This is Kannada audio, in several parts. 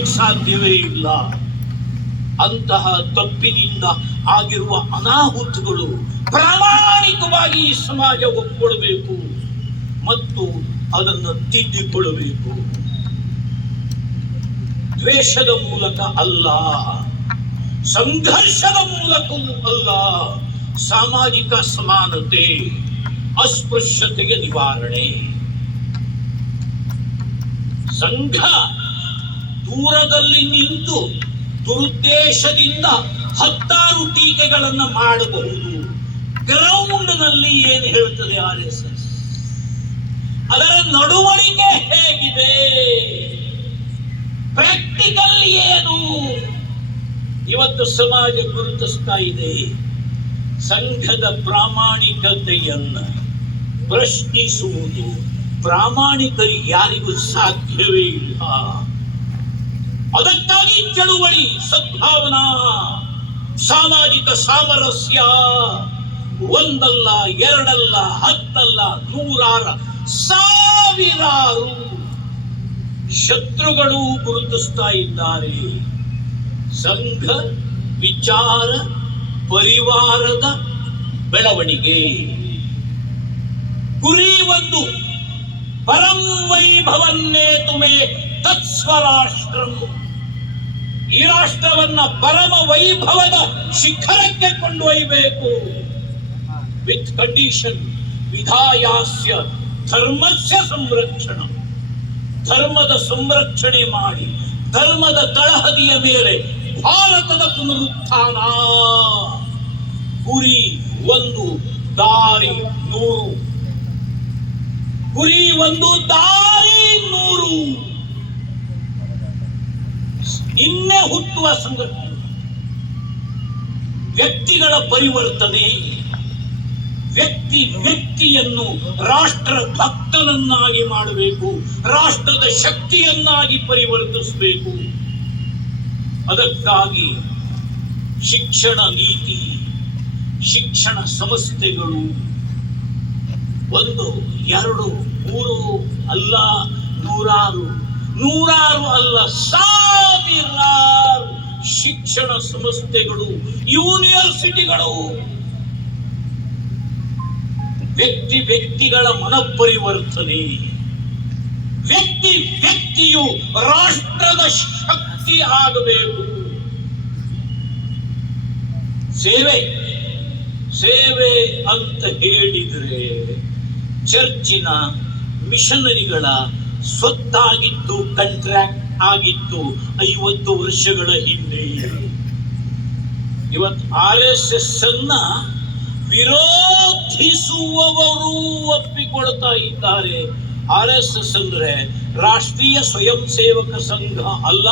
ಸಾಧ್ಯವೇ ಇಲ್ಲ ಅಂತಹ ತಪ್ಪಿನಿಂದ ಆಗಿರುವ ಅನಾಹುತಗಳು ಪ್ರಾಮಾಣಿಕವಾಗಿ ಈ ಸಮಾಜ ಒಪ್ಪಿಕೊಳ್ಳಬೇಕು ಮತ್ತು ಅದನ್ನು ತಿದ್ದಿಕೊಳ್ಳಬೇಕು. ದ್ವೇಷದ ಮೂಲಕ ಅಲ್ಲ, ಸಂಘರ್ಷದ ಮೂಲಕವೂ ಅಲ್ಲ, ಸಾಮಾಜಿಕ ಸಮಾನತೆ, ಅಸ್ಪೃಶ್ಯತೆಗೆ ನಿವಾರಣೆ. ಸಂಘ ದೂರದಲ್ಲಿ ನಿಂತು ದುರುದ್ದೇಶದಿಂದ ಹತ್ತಾರು ಟೀಕೆಗಳನ್ನು ಮಾಡಬಹುದು. ಗ್ರೌಂಡ್ನಲ್ಲಿ ಏನು ಹೇಳುತ್ತದೆ ಆರ್ ಎಸ್ ಎಸ್ ಅದರ ನಡುವಳಿಕೆ ಹೇಗಿದೆ? ಪ್ರಾಕ್ಟಿಕಲ್ ಏನು? ಇವತ್ತು ಸಮಾಜ ಗುರುತಿಸ್ತಾ ಇದೆ. ಸಂಘದ ಪ್ರಾಮಾಣಿಕತೆಯನ್ನ ಪ್ರಶ್ನಿಸುವುದು. ಪ್ರಾಮಾಣಿಕರಿಗೆ ಯಾರಿಗೂ ಸಾಧ್ಯವೇ ಇಲ್ಲ. ಅದಕ್ಕಾಗಿ ಚಳುವಳಿ ಸದ್ಭಾವನಾ. ಸಾಮಾಜಿಕ ಸಾಮರಸ್ಯ ಒಂದಲ್ಲ, ಎರಡಲ್ಲ, ಹತ್ತಲ್ಲ, ನೂರಾರ, ಸಾವಿರಾರು ಶತ್ರುಗಳು ಗುರುತಿಸ್ತಾ ಇದ್ದಾರೆ. ಸಂಘ, ವಿಚಾರ, ಪರಿವಾರದ ಬೆಳವಣಿಗೆ. ಗುರಿ ಒಂದು ಪರಂ ವೈಭವನ್ನೇ ತುಮೆ ತತ್ಸ್ವರಾಷ್ಟ್ರಂ ಈ ರಾಷ್ಟ್ರವನ್ನ ಪರಮ ವೈಭವದ ಶಿಖರಕ್ಕೆ ಕೊಂಡೊಯ್ಯಬೇಕು ವಿತ್ ಕಂಡೀಷನ್ ವಿಧಾಯಾಸ್ಯ, ಧರ್ಮಸ್ಯ ಸಂರಕ್ಷಣ। ಧರ್ಮದ ಸಂರಕ್ಷಣೆ ಮಾಡಿ, ಧರ್ಮದ ತಳಹದಿಯ ಮೇಲೆ ಭಾರತದ ಪುನರುತ್ಥಾನ। ಗುರಿ ಒಂದು, ದಾರಿ ನೂರು। ಗುರಿ ಒಂದು ದಾರಿ ನೂರು. ನಿನ್ನೆ ಹುಟ್ಟುವ ಸಂಘಟನೆ ವ್ಯಕ್ತಿಗಳ ಪರಿವರ್ತನೆ. ವ್ಯಕ್ತಿ ವ್ಯಕ್ತಿಯನ್ನು ರಾಷ್ಟ್ರ ಭಕ್ತನನ್ನಾಗಿ ಮಾಡಬೇಕು, ರಾಷ್ಟ್ರದ ಶಕ್ತಿಯನ್ನಾಗಿ ಪರಿವರ್ತಿಸಬೇಕು. ಅದಕ್ಕಾಗಿ ಶಿಕ್ಷಣ ನೀತಿ, ಶಿಕ್ಷಣ ಸಂಸ್ಥೆಗಳು ಒಂದು, ಎರಡು, ಮೂರು, ಅಲ್ಲ, ನೂರಾರು. ನೂರಾರು ಅಲ್ಲ, ಸಾವಿರಾರು ಶಿಕ್ಷಣ ಸಂಸ್ಥೆಗಳು, ಯೂನಿವರ್ಸಿಟಿಗಳು. ವ್ಯಕ್ತಿ ವ್ಯಕ್ತಿಗಳ ಮನಪರಿವರ್ತನೆ. ವ್ಯಕ್ತಿ ವ್ಯಕ್ತಿಯು ರಾಷ್ಟ್ರದ ಶಕ್ತಿ ಆಗಬೇಕು. ಸೇವೆ ಸೇವೆ ಅಂತ ಹೇಳಿದರೆ ಚರ್ಚಿನ ಮಿಷನರಿಗಳ ಸ್ವತ್ತಾಗಿತ್ತು ಕಂಟ್ರಾಕ್ಟ್ ಆಗಿತ್ತು ಐವತ್ತು ವರ್ಷಗಳ ಹಿಂದೆ. ಇವತ್ತು ಆರ್ ಎಸ್ ಎಸ್ ಅನ್ನ ವಿರೋಧಿಸುವವರು ಒಪ್ಪಿಕೊಳ್ತಾ ಇದ್ದಾರೆ. ಆರ್ ಎಸ್ ಎಸ್ ಅಂದ್ರೆ ರಾಷ್ಟ್ರೀಯ ಸ್ವಯಂ ಸೇವಕ ಸಂಘ ಅಲ್ಲ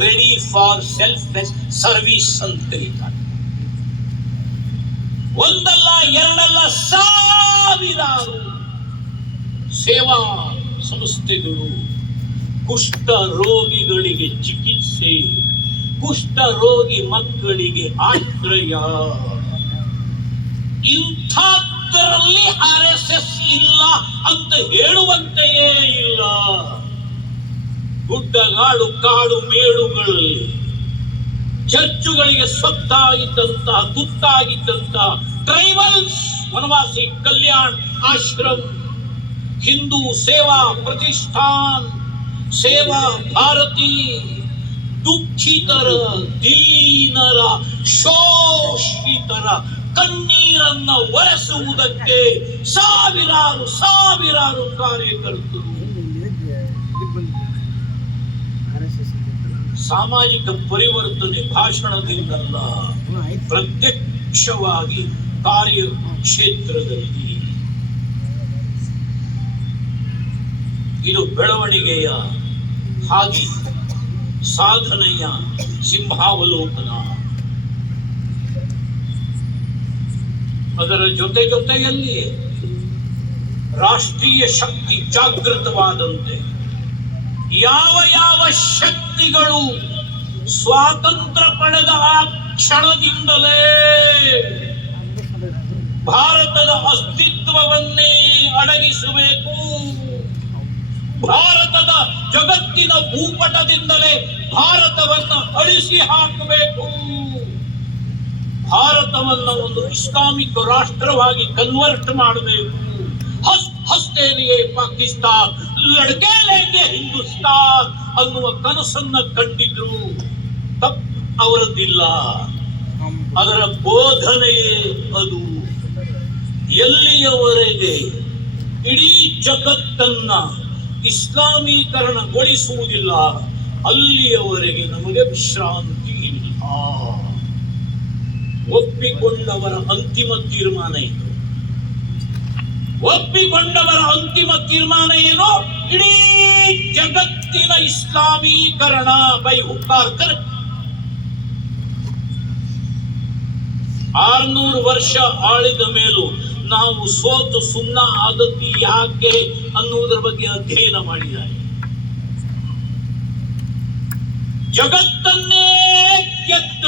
ರೆಡಿ ಫಾರ್ ಸೆಲ್ಫ್ ಸರ್ವಿಸ್ ಅಂತ ಕರೀತಾರೆ ಒಂದಲ್ಲ ಎರಡಲ್ಲ ಸಾವಿರಾರು ಸೇವಾ ಸಂಸ್ಥೆಗಳು ಕುಷ್ಠ ರೋಗಿಗಳಿಗೆ ಚಿಕಿತ್ಸೆ, ಕುಷ್ಠ ರೋಗಿ ಮಕ್ಕಳಿಗೆ ಆಶ್ರಯ. ಇಂಥದ್ದರಲ್ಲಿ ಆರ್ ಎಸ್ ಎಸ್ ಇಲ್ಲ ಅಂತ ಹೇಳುವಂತೆಯೇ ಇಲ್ಲ. ಗುಡ್ಡಗಾಡು ಕಾಡು ಮೇಡುಗಳಲ್ಲಿ ಚರ್ಚುಗಳಿಗೆ ಸ್ವತ್ತಾಗಿದ್ದಂತ ತುತ್ತಾಗಿದ್ದಂತ ಟ್ರೈಬಲ್ಸ್ ವನವಾಸಿ ಕಲ್ಯಾಣ್ ಆಶ್ರಮ್ ಹಿಂದೂ ಸೇವಾ ಪ್ರತಿಷ್ಠಾನ್, ಸೇವಾ ಭಾರತಿ, ದುಃಖಿತರ, ದೀನರ, ಶೋಷಿತರ ಕಣ್ಣೀರನ್ನ ಒರೆಸುವುದಕ್ಕೆ ಸಾವಿರಾರು ಸಾವಿರಾರು ಕಾರ್ಯಕರ್ತರು. ಸಾಮಾಜಿಕ ಪರಿವರ್ತನೆ ಭಾಷಣದಿಂದಲ್ಲ, ಪ್ರತ್ಯಕ್ಷವಾಗಿ ಕಾರ್ಯಕ್ಷೇತ್ರದಲ್ಲಿ ಇದು ಬೆಳವಣಿಗೆಯ ಹಾಗೆ ಸಾಧನೆಯ ಸಿಂಹಾವಲೋಕನ. ಅದರ ಜೊತೆ ಜೊತೆಯಲ್ಲಿ ರಾಷ್ಟ್ರೀಯ ಶಕ್ತಿ ಜಾಗೃತವಾದಂತೆ ಯಾವ ಯಾವ ಶಕ್ತಿಗಳು ಸ್ವಾತಂತ್ರ್ಯ ಪಡೆದ ಆ ಕ್ಷಣದಿಂದಲೇ ಭಾರತದ ಅಸ್ತಿತ್ವವನ್ನೇ ಅಡಗಿಸಬೇಕು. ಭಾರತದ ಜಗತ್ತಿನ ಭೂಪಟದಿಂದಲೇ ಭಾರತವನ್ನ ಅಳಿಸಿ ಹಾಕಬೇಕು. ಭಾರತವನ್ನ ಒಂದು ಇಸ್ಲಾಮಿಕ್ ರಾಷ್ಟ್ರವಾಗಿ ಕನ್ವರ್ಟ್ ಮಾಡಬೇಕು. ಹಸ್ ಪಾಕಿಸ್ತಾನ್ ಲಡ್ಕೆ ಲೇಂಗೆ ಹಿಂದೂಸ್ತಾನ್ ಅನ್ನುವ ಕನಸನ್ನ ಕಂಡಿದ್ರು. ತಪ್ಪು ಅವರದ್ದಿಲ್ಲ. ಅದರ ಬೋಧನೆಯೇ ಅದು. ಎಲ್ಲಿಯವರೆಗೆ? ಇಡೀ ಜಗತ್ತನ್ನ ಇಸ್ಲಾಮೀಕರಣಗೊಳಿಸುವುದಿಲ್ಲ, ಅಲ್ಲಿಯವರೆಗೆ ನಮಗೆ ವಿಶ್ರಾಂತಿ ಇಲ್ಲ. ಒಪ್ಪಿಕೊಂಡವರ ಅಂತಿಮ ತೀರ್ಮಾನ ಇದು ಒಪ್ಪಿಕೊಂಡವರ ಅಂತಿಮ ತೀರ್ಮಾನ ಏನು? ಇಡೀ ಜಗತ್ತಿನ ಇಸ್ಲಾಮೀಕರಣ ಬೈ ಹುಕ್ಕಾರ್ಕರ್. ಆರ್ನೂರು ವರ್ಷ ಆಳಿದ ಮೇಲೂ ನಾವು ಸೋತು ಸುಣ್ಣ ಆದದ್ದು ಯಾಕೆ ಅನ್ನುವುದರ ಬಗ್ಗೆ ಅಧ್ಯಯನ ಮಾಡಿದ್ದಾರೆ. ಜಗತ್ತನ್ನೇ ಕೆತ್ತ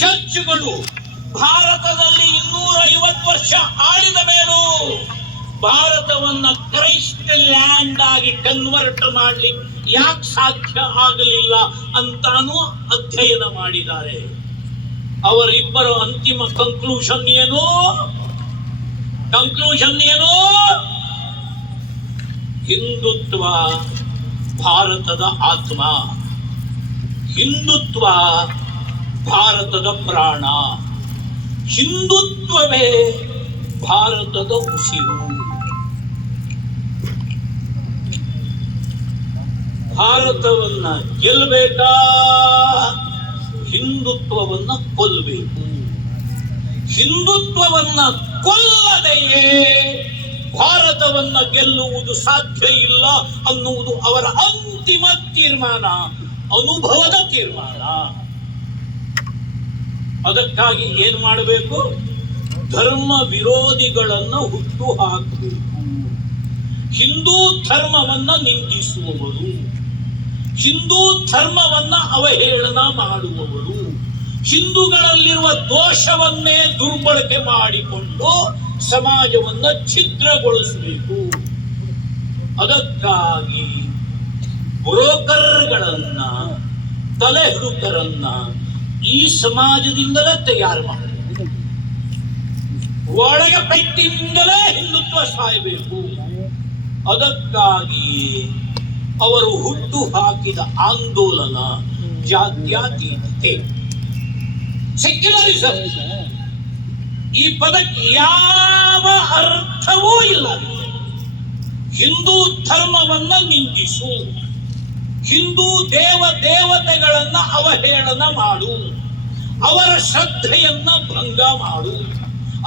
ಚರ್ಚ್ಗಳು ಭಾರತದಲ್ಲಿ ಇನ್ನೂರ ಐವತ್ತು ವರ್ಷ ಆಳಿದ ಮೇಲೂ ಭಾರತವನ್ನ ಕ್ರೈಸ್ಟ್ ಲ್ಯಾಂಡ್ ಆಗಿ ಕನ್ವರ್ಟ್ ಮಾಡ್ಲಿಕ್ಕೆ ಯಾಕೆ ಸಾಧ್ಯ ಆಗಲಿಲ್ಲ ಅಂತಾನೂ ಅಧ್ಯಯನ ಮಾಡಿದ್ದಾರೆ. ಅವರಿಬ್ಬರ ಅಂತಿಮ ಕನ್ಕ್ಲೂಷನ್ ಏನು? ಕನ್ಕ್ಲೂಷನ್ ಏನು? ಹಿಂದುತ್ವ ಭಾರತದ ಆತ್ಮ. ಹಿಂದುತ್ವ ಭಾರತದ ಪ್ರಾಣ. ಹಿಂದುತ್ವವೇ ಭಾರತದ ಉಸಿರು. ಭಾರತವನ್ನ ಗೆಲ್ಲಬೇಕಾ? ಹಿಂದುತ್ವವನ್ನ ಕೊಲ್ಲಬೇಕು. ಹಿಂದುತ್ವವನ್ನ ಕೊಲ್ಲದೆಯೇ ಭಾರತವನ್ನ ಗೆಲ್ಲುವುದು ಸಾಧ್ಯ ಇಲ್ಲ ಅನ್ನುವುದು ಅವರ ಅಂತಿಮ ತೀರ್ಮಾನ, ಅನುಭವದ ತೀರ್ಮಾನ. ಅದಕ್ಕಾಗಿ ಏನ್ ಮಾಡಬೇಕು? ಧರ್ಮ ವಿರೋಧಿಗಳನ್ನ ಹುಟ್ಟು ಹಾಕಬೇಕು. ಹಿಂದೂ ಧರ್ಮವನ್ನ ನಿಂದಿಸುವವರು. ಹಿಂದೂ ಧರ್ಮವನ್ನ ಅವಹೇಳನ ಮಾಡುವವರು. ಹಿಂದೂಗಳಲ್ಲಿರುವ ದೋಷವನ್ನೇ ದುರ್ಬಳಕೆ ಮಾಡಿಕೊಂಡು ಸಮಾಜವನ್ನ ಛಿದ್ರಗೊಳಿಸಬೇಕು. ಅದಕ್ಕಾಗಿ ಬ್ರೋಕರ್ಗಳನ್ನ ತಲೆಹುಡುಕರನ್ನ ಈ ಸಮಾಜದಿಂದಲೇ ತಯಾರು ಮಾಡಬೇಕು. ಒಳಗ ಪೆಟ್ಟಿನಿಂದಲೇ ಹಿಂದುತ್ವ ಸಾಯಬೇಕು. ಅದಕ್ಕಾಗಿ ಅವರು ಹುಟ್ಟು ಹಾಕಿದ ಆಂದೋಲನ ಜಾತ್ಯತೀತತೆ. ಸೆಕ್ಯುಲರಿಸಂ ಈ ಪದಕ್ಕೆ ಯಾವ ಅರ್ಥವೂ ಇಲ್ಲ. ಹಿಂದೂ ಧರ್ಮವನ್ನ ನಿಂದಿಸು. ಹಿಂದೂ ದೇವ ದೇವತೆಗಳನ್ನ ಅವಹೇಳನ ಮಾಡು. ಅವರ ಶ್ರದ್ಧೆಯನ್ನ ಭಂಗ ಮಾಡು.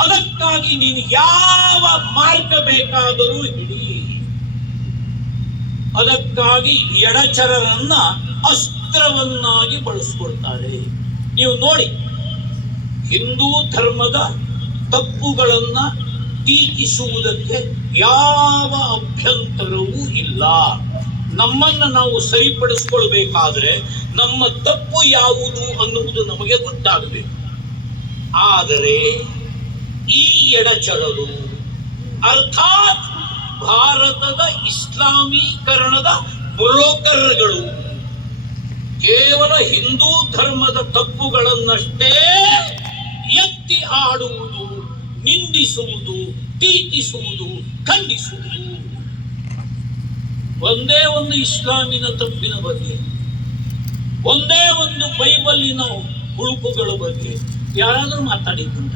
ಅದಕ್ಕಾಗಿ ನೀನು ಯಾವ ಮಾರ್ಗ ಬೇಕಾದರೂ ಹಿಡಿ. ಅದಕ್ಕಾಗಿ ಎಡಚರರನ್ನ ಅಸ್ತ್ರವನ್ನಾಗಿ ಬಳಸ್ಕೊಳ್ತಾರೆ. ನೀವು ನೋಡಿ, ಹಿಂದೂ ಧರ್ಮದ ತಪ್ಪುಗಳನ್ನ ಟೀಕಿಸುವುದಕ್ಕೆ ಯಾವ ಅಭ್ಯಂತರವೂ ಇಲ್ಲ. ನಮ್ಮನ್ನ ನಾವು ಸರಿಪಡಿಸ್ಕೊಳ್ಬೇಕಾದ್ರೆ ನಮ್ಮ ತಪ್ಪು ಯಾವುದು ಅನ್ನುವುದು ನಮಗೆ ಗೊತ್ತಾಗಬೇಕು. ಆದರೆ ಈ ಎಡಚರರು, ಅರ್ಥಾತ್ ಭಾರತದ ಇಸ್ಲಾಮೀಕರಣದ ಬ್ರೋಕರ್ಗಳು ಕೇವಲ ಹಿಂದೂ ಧರ್ಮದ ತಪ್ಪುಗಳನ್ನಷ್ಟೇ ಎತ್ತಿ ಆಡುವುದು, ನಿಂದಿಸುವುದು, ಟೀಕಿಸುವುದು, ಖಂಡಿಸುವುದು. ಒಂದೇ ಒಂದು ಇಸ್ಲಾಮಿನ ತಪ್ಪಿನ ಬಗ್ಗೆ, ಒಂದೇ ಒಂದು ಬೈಬಲ್ಲಿನ ಹುಳುಕುಗಳ ಬಗ್ಗೆ ಯಾರಾದರೂ ಮಾತಾಡಿದ್ದುಂಟ?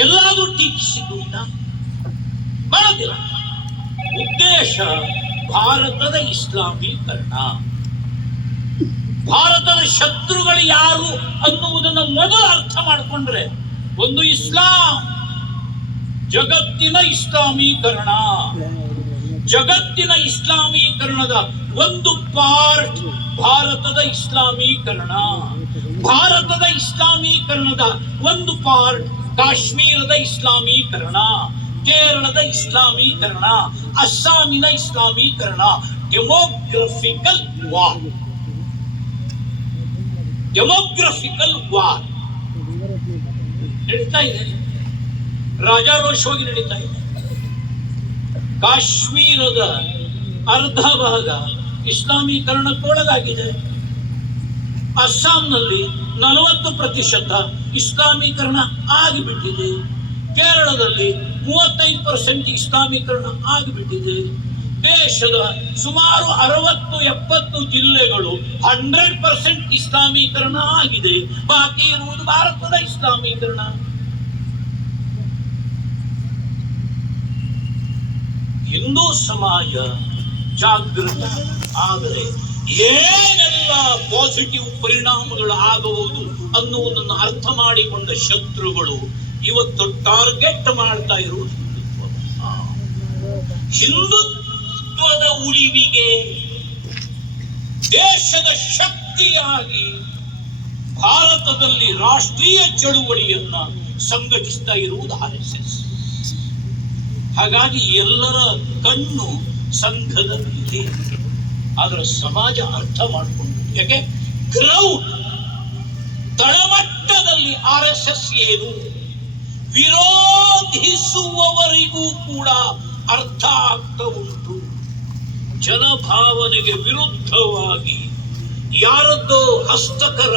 ಎಲ್ಲಾದರೂ ಟೀಕಿಸಿದ್ದುಂಟ? ಮಾಡೋದಿಲ್ಲ ಉದ್ದೇಶ ಭಾರತದ ಇಸ್ಲಾಮೀಕರಣ. ಭಾರತದ ಶತ್ರುಗಳು ಯಾರು ಅನ್ನುವುದನ್ನು ಮೊದಲು ಅರ್ಥ ಮಾಡಿಕೊಂಡ್ರೆ ಒಂದು ಇಸ್ಲಾಂ, ಜಗತ್ತಿನ ಇಸ್ಲಾಮೀಕರಣ. ಜಗತ್ತಿನ ಇಸ್ಲಾಮೀಕರಣದ ಒಂದು ಪಾರ್ಟ್ ಭಾರತದ ಇಸ್ಲಾಮೀಕರಣ. ಭಾರತದ ಇಸ್ಲಾಮೀಕರಣದ ಒಂದು ಪಾರ್ಟ್ ಕಾಶ್ಮೀರದ ಇಸ್ಲಾಮೀಕರಣ. ಕೇರಳದ ಇಸ್ಲಾಮೀಕರಣ, ಅಸ್ಸಾಮಿನ ಇಸ್ಲಾಮೀಕರಣ. ಡೆಮೋಗ್ರಫಿಕಲ್ ವಾರ್ ಡೆಮೋಗ್ರಫಿಕಲ್ ವಾರ್ ನಡೀತಾ ಇದೆ. ರಾಜಾರೋಷವಾಗಿ ನಡೀತಾ ಇದೆ. ಕಾಶ್ಮೀರದ ಅರ್ಧ ಭಾಗ ಇಸ್ಲಾಮೀಕರಣಕ್ಕೊಳಗಾಗಿದೆ. ಅಸ್ಸಾಂನಲ್ಲಿ ನಲವತ್ತು ಪ್ರತಿಶತ ಇಸ್ಲಾಮೀಕರಣ ಆಗಿಬಿಟ್ಟಿದೆ. ಕೇರಳದಲ್ಲಿ ಮೂವತ್ತೈದು ಪರ್ಸೆಂಟ್ ಇಸ್ಲಾಮೀಕರಣ ಆಗಿಬಿಟ್ಟಿದೆ. ದೇಶದ ಸುಮಾರು ಅರವತ್ತು, ಎಪ್ಪತ್ತು ಜಿಲ್ಲೆಗಳು ಹಂಡ್ರೆಡ್ ಪರ್ಸೆಂಟ್ ಇಸ್ಲಾಮೀಕರಣ ಆಗಿದೆ. ಬಾಕಿ ಇರುವುದು ಭಾರತದ ಇಸ್ಲಾಮೀಕರಣ. ಹಿಂದೂ ಸಮಾಜ ಜಾಗೃತ ಆದರೆ ಏನೆಲ್ಲ ಪಾಸಿಟಿವ್ ಪರಿಣಾಮಗಳು ಆಗಬಹುದು ಅನ್ನುವುದನ್ನು ಅರ್ಥ ಮಾಡಿಕೊಂಡ ಶತ್ರುಗಳು ಇವತ್ತು ಟಾರ್ಗೆಟ್ ಮಾಡ್ತಾ ಇರುವುದು ಹಿಂದುತ್ವ ಹಿಂದುತ್ವದ ಉಳಿವಿಗೆ ದೇಶದ ಶಕ್ತಿಯಾಗಿ ಭಾರತದಲ್ಲಿ ರಾಷ್ಟ್ರೀಯ ಚಳುವಳಿಯನ್ನ ಸಂಘಟಿಸ್ತಾ ಇರುವುದು ಆರ್ ಎಸ್ ಎಸ್. ಹಾಗಾಗಿ ಎಲ್ಲರ ಕಣ್ಣು ಸಂಘದಂತೆ ಆದ್ರೆ ಸಮಾಜ ಅರ್ಥ ಮಾಡಿಕೊಂಡು ಯಾಕೆ? ಗ್ರೌಂಡ್ ತಳಮಟ್ಟದಲ್ಲಿ ಆರ್ ಎಸ್ ಎಸ್ ಏನು? ವಿರೋಧಿಸುವವರಿಗೂ ಕೂಡ ಅರ್ಥ ಆಗ್ತಾ ಉಂಟು. ಜನಭಾವನೆಗೆ ವಿರುದ್ಧವಾಗಿ ಯಾರದ್ದೋ ಹಸ್ತಕರ